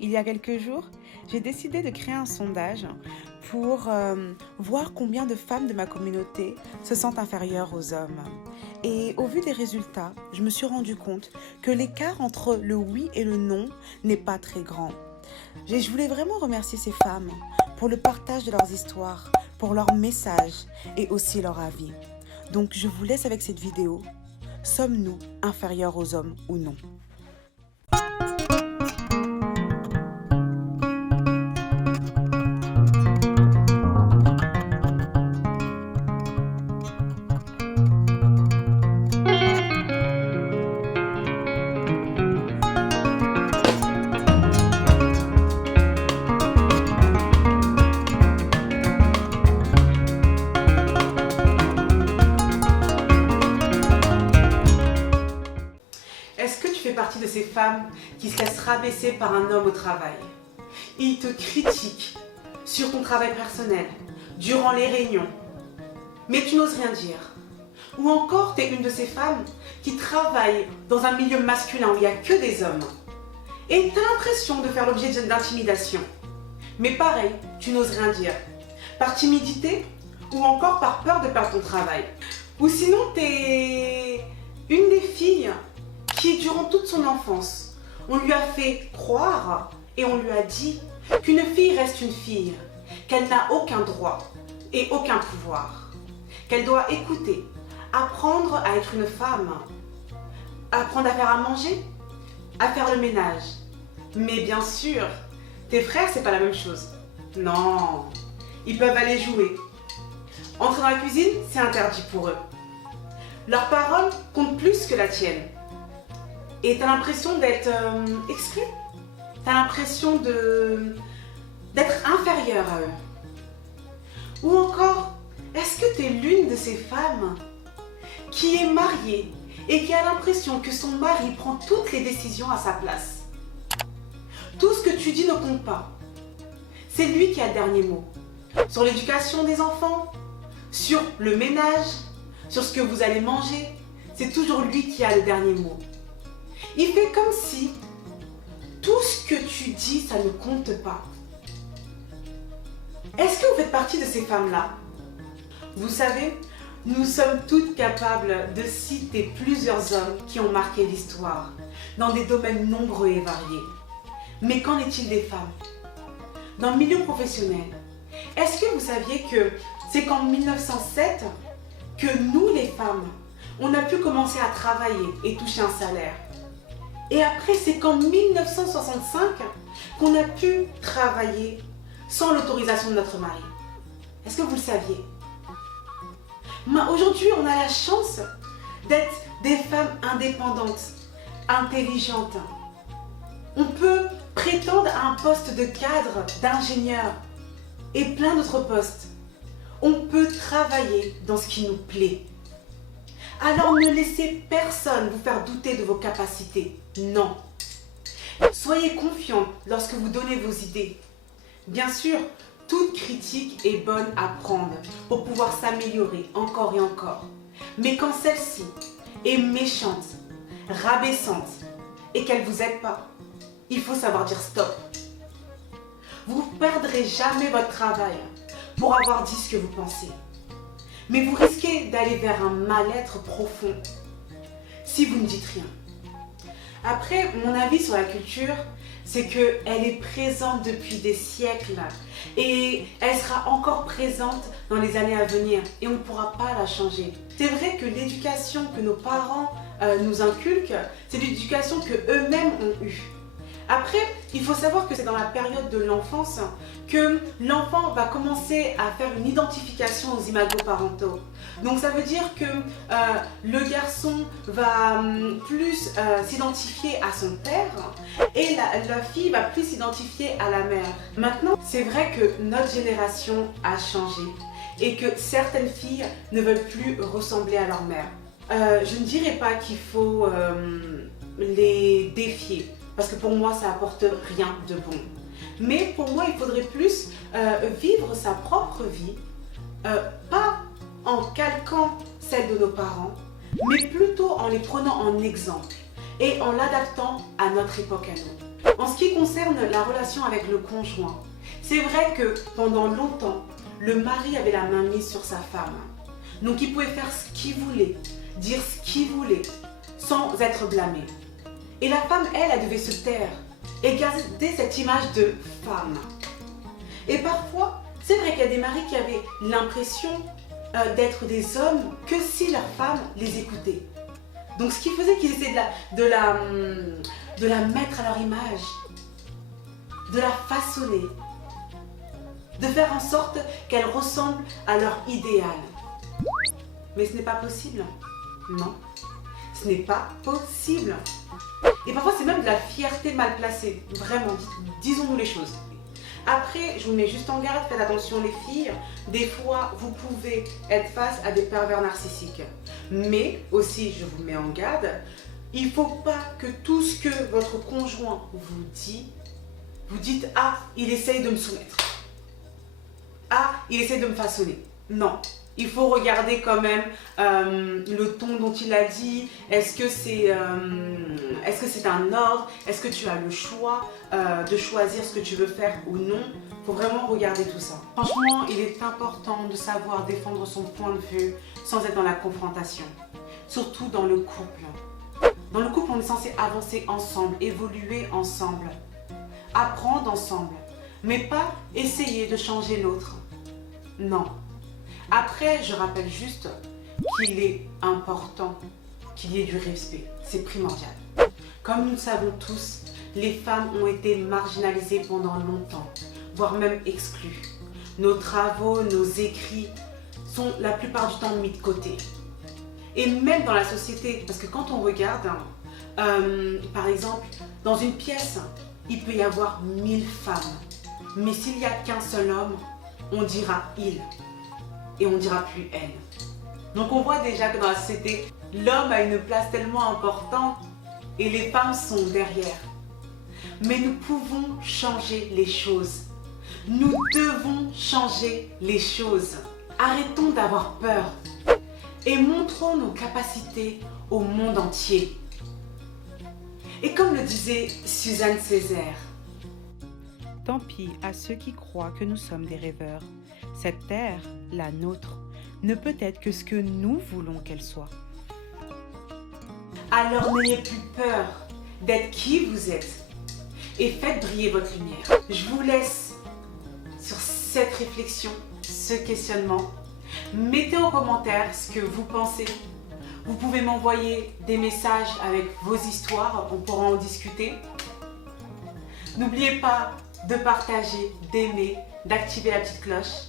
Il y a quelques jours, j'ai décidé de créer un sondage pour voir combien de femmes de ma communauté se sentent inférieures aux hommes. Et au vu des résultats, je me suis rendu compte que l'écart entre le oui et le non n'est pas très grand. Je voulais vraiment remercier ces femmes pour le partage de leurs histoires, pour leurs messages et aussi leur avis. Donc je vous laisse avec cette vidéo. Sommes-nous inférieurs aux hommes ou non ? Est-ce que tu fais partie de ces femmes qui se laissent rabaisser par un homme au travail? Il te critique sur ton travail personnel, durant les réunions, mais tu n'oses rien dire. Ou encore, tu es une de ces femmes qui travaillent dans un milieu masculin où il n'y a que des hommes. Et tu as l'impression de faire l'objet d'intimidation. Mais pareil, tu n'oses rien dire. Par timidité ou encore par peur de perdre ton travail. Ou sinon, tu es une des filles qui, durant toute son enfance, on lui a fait croire et on lui a dit qu'une fille reste une fille, qu'elle n'a aucun droit et aucun pouvoir, qu'elle doit écouter, apprendre à être une femme, apprendre à faire à manger, à faire le ménage. Mais bien sûr, tes frères, c'est pas la même chose. Non, ils peuvent aller jouer. Entrer dans la cuisine, c'est interdit pour eux. Leur parole compte plus que la tienne. Et tu as l'impression d'être exclu. Tu as l'impression d'être inférieur à eux. Ou encore, est-ce que tu es l'une de ces femmes qui est mariée et qui a l'impression que son mari prend toutes les décisions à sa place? Tout ce que tu dis ne compte pas. C'est lui qui a le dernier mot. Sur l'éducation des enfants, sur le ménage, sur ce que vous allez manger, c'est toujours lui qui a le dernier mot. Il fait comme si tout ce que tu dis, ça ne compte pas. Est-ce que vous faites partie de ces femmes-là? Vous savez, nous sommes toutes capables de citer plusieurs hommes qui ont marqué l'histoire, dans des domaines nombreux et variés. Mais qu'en est-il des femmes? Dans le milieu professionnel, est-ce que vous saviez que c'est qu'en 1907 que nous, les femmes, on a pu commencer à travailler et toucher un salaire? Et après, c'est qu'en 1965 qu'on a pu travailler sans l'autorisation de notre mari. Est-ce que vous le saviez? Aujourd'hui, on a la chance d'être des femmes indépendantes, intelligentes. On peut prétendre à un poste de cadre, d'ingénieur et plein d'autres postes. On peut travailler dans ce qui nous plaît. Alors ne laissez personne vous faire douter de vos capacités. Non. Soyez confiants lorsque vous donnez vos idées. Bien sûr, toute critique est bonne à prendre pour pouvoir s'améliorer encore et encore. Mais quand celle-ci est méchante, rabaissante et qu'elle ne vous aide pas, il faut savoir dire stop. Vous ne perdrez jamais votre travail pour avoir dit ce que vous pensez. Mais vous risquez d'aller vers un mal-être profond si vous ne dites rien. Après, mon avis sur la culture, c'est qu'elle est présente depuis des siècles et elle sera encore présente dans les années à venir et on ne pourra pas la changer. C'est vrai que l'éducation que nos parents nous inculquent, c'est l'éducation qu'eux-mêmes ont eue. Après, il faut savoir que c'est dans la période de l'enfance que l'enfant va commencer à faire une identification aux imagos parentaux. Donc ça veut dire que le garçon va plus s'identifier à son père et la fille va plus s'identifier à la mère. Maintenant, c'est vrai que notre génération a changé et que certaines filles ne veulent plus ressembler à leur mère. Je ne dirais pas qu'il faut les défier. Parce que pour moi, ça apporte rien de bon. Mais pour moi, il faudrait plus vivre sa propre vie, pas en calquant celle de nos parents, mais plutôt en les prenant en exemple et en l'adaptant à notre époque à nous. En ce qui concerne la relation avec le conjoint, c'est vrai que pendant longtemps, le mari avait la main mise sur sa femme. Donc il pouvait faire ce qu'il voulait, dire ce qu'il voulait, sans être blâmé. Et la femme, elle devait se taire et garder cette image de femme. Et parfois, c'est vrai qu'il y a des maris qui avaient l'impression d'être des hommes que si leur femme les écoutait. Donc ce qui faisait qu'ils essaient de la mettre à leur image, de la façonner, de faire en sorte qu'elle ressemble à leur idéal. Mais ce n'est pas possible. Non, ce n'est pas possible. Et parfois c'est même de la fierté mal placée. Vraiment, disons-nous les choses. Après, je vous mets juste en garde, faites attention les filles. Des fois, vous pouvez être face à des pervers narcissiques. Mais aussi, je vous mets en garde, il ne faut pas que tout ce que votre conjoint vous dit, vous dites « Ah, il essaye de me soumettre. Ah, il essaye de me façonner. » Non. Il faut regarder quand même le ton dont il a dit. Est-ce que c'est un ordre? Est-ce que tu as le choix de choisir ce que tu veux faire ou non? Il faut vraiment regarder tout ça. Franchement, il est important de savoir défendre son point de vue sans être dans la confrontation. Surtout dans le couple. Dans le couple, on est censé avancer ensemble, évoluer ensemble, apprendre ensemble, mais pas essayer de changer l'autre. Non. Après, je rappelle juste qu'il est important qu'il y ait du respect. C'est primordial. Comme nous le savons tous, les femmes ont été marginalisées pendant longtemps, voire même exclues. Nos travaux, nos écrits sont la plupart du temps mis de côté. Et même dans la société, parce que quand on regarde, par exemple, dans une pièce, il peut y avoir 1000 femmes. Mais s'il n'y a qu'un seul homme, on dira « il ». Et on ne dira plus elle. Donc on voit déjà que dans la société, l'homme a une place tellement importante et les femmes sont derrière. Mais nous pouvons changer les choses. Nous devons changer les choses. Arrêtons d'avoir peur et montrons nos capacités au monde entier. Et comme le disait Suzanne Césaire, tant pis à ceux qui croient que nous sommes des rêveurs. Cette terre, la nôtre, ne peut être que ce que nous voulons qu'elle soit. Alors n'ayez plus peur d'être qui vous êtes et faites briller votre lumière. Je vous laisse sur cette réflexion, ce questionnement. Mettez en commentaire ce que vous pensez. Vous pouvez m'envoyer des messages avec vos histoires, on pourra en discuter. N'oubliez pas de partager, d'aimer, d'activer la petite cloche.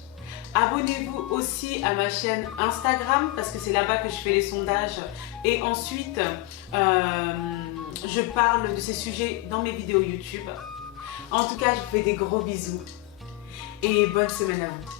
Abonnez-vous aussi à ma chaîne Instagram parce que c'est là-bas que je fais les sondages. Et ensuite, je parle de ces sujets dans mes vidéos YouTube. En tout cas, je vous fais des gros bisous et bonne semaine à vous.